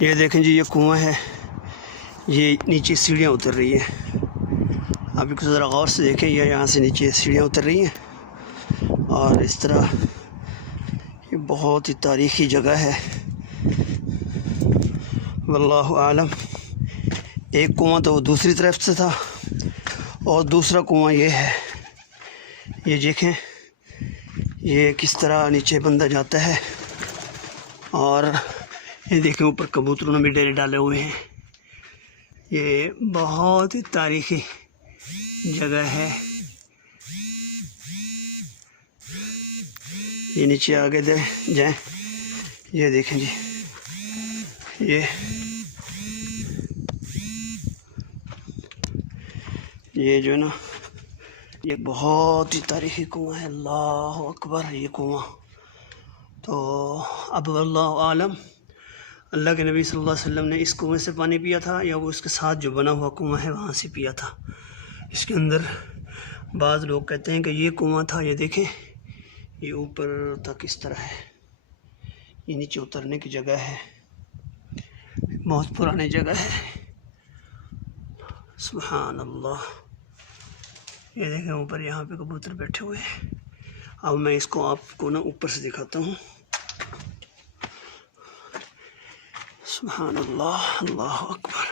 یہ دیکھیں جی، یہ کنواں ہے، یہ نیچے سیڑھیاں اتر رہی ہیں. آپ کو ذرا غور سے دیکھیں، یہ یہاں سے نیچے سیڑھیاں اتر رہی ہیں اور اس طرح یہ بہت ہی تاریخی جگہ ہے. واللہ عالم. ایک کنواں تو وہ دوسری طرف سے تھا اور دوسرا کنواں یہ ہے. یہ دیکھیں یہ کس طرح نیچے بندہ جاتا ہے. اور یہ دیکھیں اوپر کبوتروں نے بھی ڈیرے ڈالے ہوئے ہیں. یہ بہت ہی تاریخی جگہ ہے. یہ نیچے آگے جائیں، یہ دیکھیں جی، یہ جو ہے نا، یہ بہت ہی تاریخی کنواں ہے. اللہ اکبر. یہ کنواں تو اب واللہ عالم، اللہ کے نبی صلی اللہ علیہ وسلم نے اس کنویں سے پانی پیا تھا یا وہ اس کے ساتھ جو بنا ہوا کنواں ہے وہاں سے پیا تھا. اس کے اندر بعض لوگ کہتے ہیں کہ یہ کنواں تھا. یہ دیکھیں یہ اوپر تک اس طرح ہے، یہ نیچے اترنے کی جگہ ہے، بہت پرانی جگہ ہے. سبحان اللہ. یہ دیکھیں اوپر یہاں پہ کبوتر بیٹھے ہوئے ہیں. اب میں اس کو آپ کو نا اوپر سے دکھاتا ہوں. سبحان اللہ. اللہ اکبر.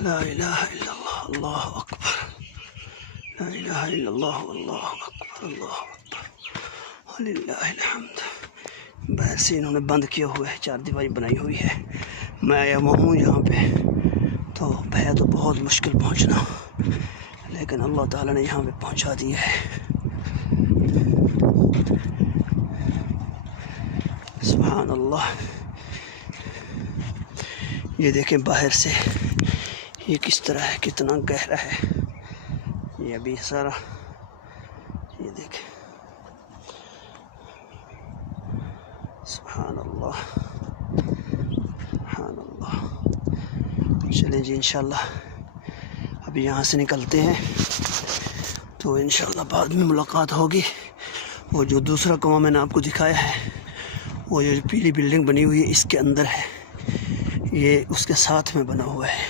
لا الہ الا اللہ. اللہ اکبر. لا الہ الا اللہ. اللہ اکبر. اللہ اکبر. وللہ الحمد. باہر سے انہوں نے بند کیا ہوا ہے، چار دیواری بنائی ہوئی ہے. میں آیا ہوں یہاں پہ تو ہے تو بہت مشکل پہنچنا، لیکن اللہ تعالیٰ نے یہاں پہ پہنچا دیا ہے. سبحان اللہ. یہ دیکھیں باہر سے یہ کس طرح ہے، کتنا گہرا ہے. یہ ابھی سارا، یہ دیکھیں. سبحان اللہ. سبحان اللہ. چلیں جی انشاءاللہ ابھی یہاں سے نکلتے ہیں تو انشاءاللہ بعد میں ملاقات ہوگی. وہ جو دوسرا کنواں میں نے آپ کو دکھایا ہے، وہ جو پیلی بلڈنگ بنی ہوئی ہے اس کے اندر ہے، یہ اس کے ساتھ میں بنا ہوا ہے.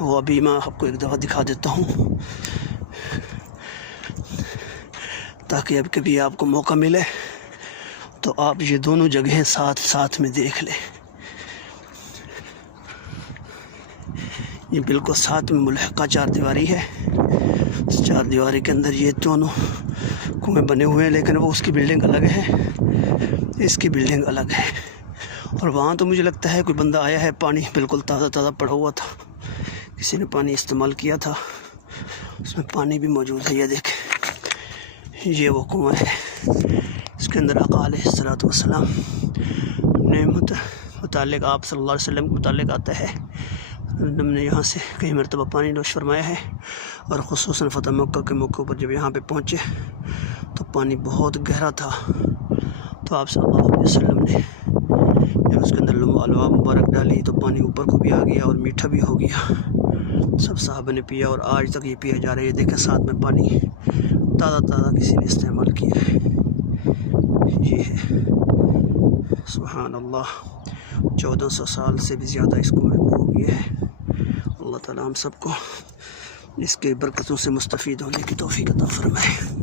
وہ ابھی میں آپ کو ایک دفعہ دکھا دیتا ہوں تاکہ اب کبھی آپ کو موقع ملے تو آپ یہ دونوں جگہیں ساتھ میں دیکھ لیں. یہ بالکل ساتھ میں ملحقہ چار دیواری ہے. اس چار دیواری کے اندر یہ دونوں کنویں بنے ہوئے ہیں، لیکن وہ اس کی بلڈنگ الگ ہے، اس کی بلڈنگ الگ ہے. اور وہاں تو مجھے لگتا ہے کوئی بندہ آیا ہے، پانی بالکل تازہ پڑا ہوا تھا، کسی نے پانی استعمال کیا تھا، اس میں پانی بھی موجود ہے. یہ دیکھیں یہ وہ کنواں ہے، اس کے اندر آقا علیہ الصلوۃ والسلام نے متعلق آپ صلی اللہ علیہ وسلم کے متعلق آتا ہے، ہم نے یہاں سے کئی مرتبہ پانی نوش فرمایا ہے. اور خصوصاً فتح مکہ کے موقع پر جب یہاں پہ پہنچے تو پانی بہت گہرا تھا، تو آپ صلی اللہ علیہ وسلم نے جب اس کے اندر لمبا مبارک ڈالی تو پانی اوپر کو بھی آ گیا اور میٹھا بھی ہو گیا. سب صحابہ نے پیا اور آج تک یہ پیا جا رہا ہے. یہ دیکھیں ساتھ میں پانی تازہ کسی نے استعمال کیا ہے. یہ ہے سبحان اللہ. 1400 سال سے بھی زیادہ اس کنویں کو ہو گیا ہے. اللہ تعالیٰ ہم سب کو اس کے برکتوں سے مستفید ہونے کی توفیق عطا فرمائے.